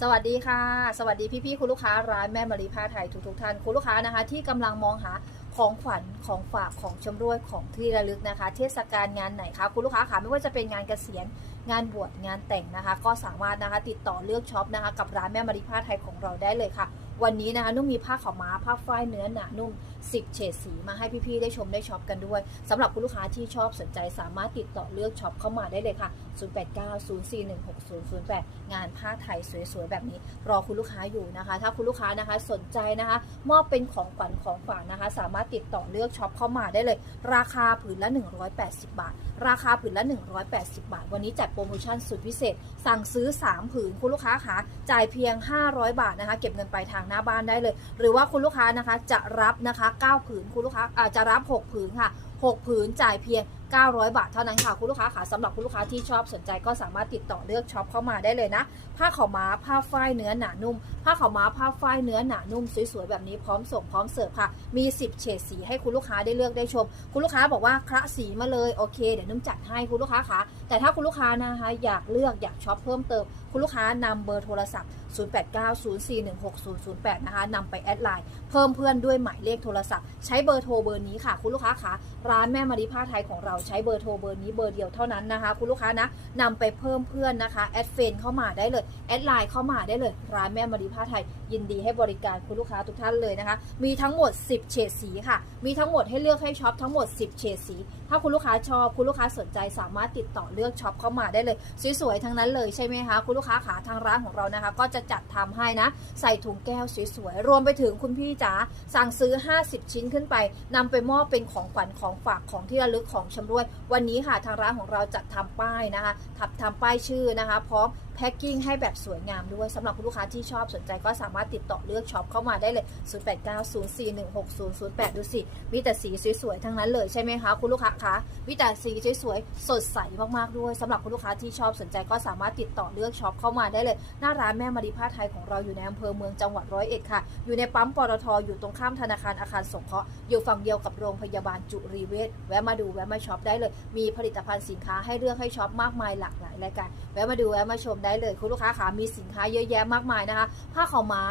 สวัสดีค่ะ สวัสดีพี่ๆคุณลูกค้าร้านแม่มารีผ้าไทยทุกๆท่านคุณลูกค้านะคะ ที่กำลังมองหาของขวัญของฝากของชำรวยของที่ระลึกนะคะ เทศกาลงานไหนคะคุณลูกค้าคะไม่ว่าจะเป็นงานเกษียณงานบวชงานแต่งนะคะ ก็สามารถนะคะติดต่อเลือกช็อปนะคะ กับร้านแม่มารีผ้าไทยของเราได้เลยค่ะ วันนี้นะคะนุ่มมีผ้าขาวม้าผ้าฝ้ายเนื้อหนานุ่ม 10 เฉดสีมาให้พี่ๆได้ชมได้ช็อปกันด้วยสำหรับคุณลูกค้าที่ชอบสนใจสามารถติดต่อเลือกช็อปเข้ามาได้เลยค่ะ 0890416008 งานผ้าไทยสวยๆ แบบนี้ รอคุณลูกค้าอยู่นะคะ ถ้าคุณลูกค้านะคะสนใจนะคะ มอบเป็นของขวัญของฝากนะคะ สามารถติดต่อเลือกช็อปเข้ามาได้เลย ราคาผืนละ 180 บาท ราคาผืนละ 180 บาท วันนี้จัดโปรโมชั่นสุดพิเศษ สั่งซื้อ 3 ผืนคุณลูกค้าคะจ่ายเพียง 500 บาทนะคะ เก็บเงินปลายทางหน้าบ้านได้เลย หรือว่าคุณลูกค้านะคะจะรับนะคะ 9 ผืนคุณลูกค้าอาจจะรับ 6 ผืนค่ะ 6 ผืนจ่ายเพียง 900 บาทเท่านั้นค่ะคุณลูกค้าค่ะสำหรับคุณลูกค้าที่ชอบสนใจก็สามารถติดต่อเลือกช็อปเข้ามาได้เลยนะ ผ้าขาวม้าผ้าฝ้ายเนื้อหนานุ่ม ผ้าขาวม้าผ้าฝ้ายเนื้อหนานุ่มสวยๆแบบนี้พร้อมส่งพร้อมเสิร์ฟค่ะ มี 10 เฉดสีให้คุณลูกค้าได้เลือกได้ชม คุณลูกค้าบอกว่าคละสีมาเลยโอเคเดี๋ยวนุ่มจัดให้คุณลูกค้าค่ะ แต่ถ้าคุณลูกค้านะคะอยากเลือกอยากช็อปเพิ่มเติม คุณลูกค้านำเบอร์โทรศัพท์ 0890416008 นะคะนำไปแอดไลน์เพิ่มเพื่อนด้วยหมายเลขโทรศัพท์ ใช้เบอร์โทรเบอร์นี้ค่ะ คุณลูกค้าคะร้านแม่มารีผ้าไทยของเราใช้เบอร์โทรเบอร์นี้เบอร์เดียวเท่านั้นนะคะ คุณลูกค้านะนำไปเพิ่มเพื่อนนะคะแอดเฟนเข้ามาได้เลยแอดไลน์เข้ามาได้เลย ร้านแม่มารีผ้าไทย ยินดีให้บริการคุณลูกค้าทุกท่านเลยนะคะ มีทั้งหมด 10 เฉดสีค่ะ มีทั้งหมดให้เลือกให้ช็อปทั้งหมด 10 เฉดสี ถ้าคุณลูกค้าชอบคุณลูกค้าสนใจสามารถติดต่อเลือกช็อปเข้ามาได้เลย สวยๆทั้งนั้นเลยใช่ไหมคะคุณลูกค้าขาทางร้านของเรานะคะ ก็จะจัดทำให้นะ ใส่ถุงแก้วสวยๆรวมไปถึงคุณพี่จ๋าสั่งซื้อ 50 ชิ้นขึ้นไปนำไปมอบเป็นของขวัญของฝากของที่ระลึกของชำร่วย วันนี้ค่ะทางร้านของเราจัดทำป้ายนะคะทับทำป้ายชื่อนะคะ พร้อมแพ็คกิ้งให้แบบสวยงามด้วยสำหรับคุณลูกค้าที่ชอบสนใจก็สามารถติดต่อเลือกช็อปเข้ามาได้เลย 0890416008 ดูสิ มีแต่สีสวยๆทั้งนั้นเลยใช่ไหมคะ คุณลูกค้าคะมีแต่สีสวยๆสดใสมากๆด้วยสำหรับคุณลูกค้าที่ชอบสนใจก็สามารถติดต่อเลือกช็อปเข้ามาได้เลย หน้าร้านแม่มารีผ้าไทยของเราอยู่ในอำเภอเมืองจังหวัดร้อยเอ็ดค่ะ อยู่ในปั๊มปตทอยู่ตรงข้ามธนาคารอาคารสงเคราะห์อยู่ฝั่งเดียวกับโรงพยาบาลจุรีเวชแวะมาดูแวะมาช็อปได้เลย มีผลิตภัณฑ์สินค้าให้เลือกให้ช็อปมากมายหลากหลายรายการแวะมาดูแวะมาชมได้เลย คุณลูกค้าขามีสินค้าเยอะแยะมากมายนะคะ ผ้าขาวม้า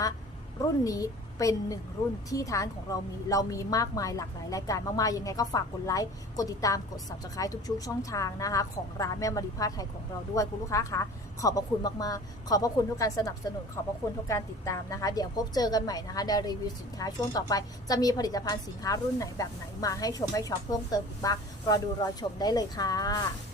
รุ่นนี้ เป็นหนึ่งรุ่นที่ท้านของเรามีเรามีมากมายหลากหลายรายการมากๆยังไงก็ฝากกดไลค์กดติดตามกด subscribe ทุกๆช่องทางนะคะ ของร้านแม่มารีผ้าไทยของเราด้วยคุณลูกค้าคะขอบพระคุณมากๆ ขอบพระคุณทุกการสนับสนุน ขอบพระคุณทุกการติดตามนะคะ เดี๋ยวพบเจอกันใหม่นะคะในรีวิวสินค้าช่วงต่อไป จะมีผลิตภัณฑ์สินค้ารุ่นไหนแบบไหนมาให้ชมให้ช็อปเพิ่มเติมอีกบ้างรอดูรอชมได้เลยค่ะ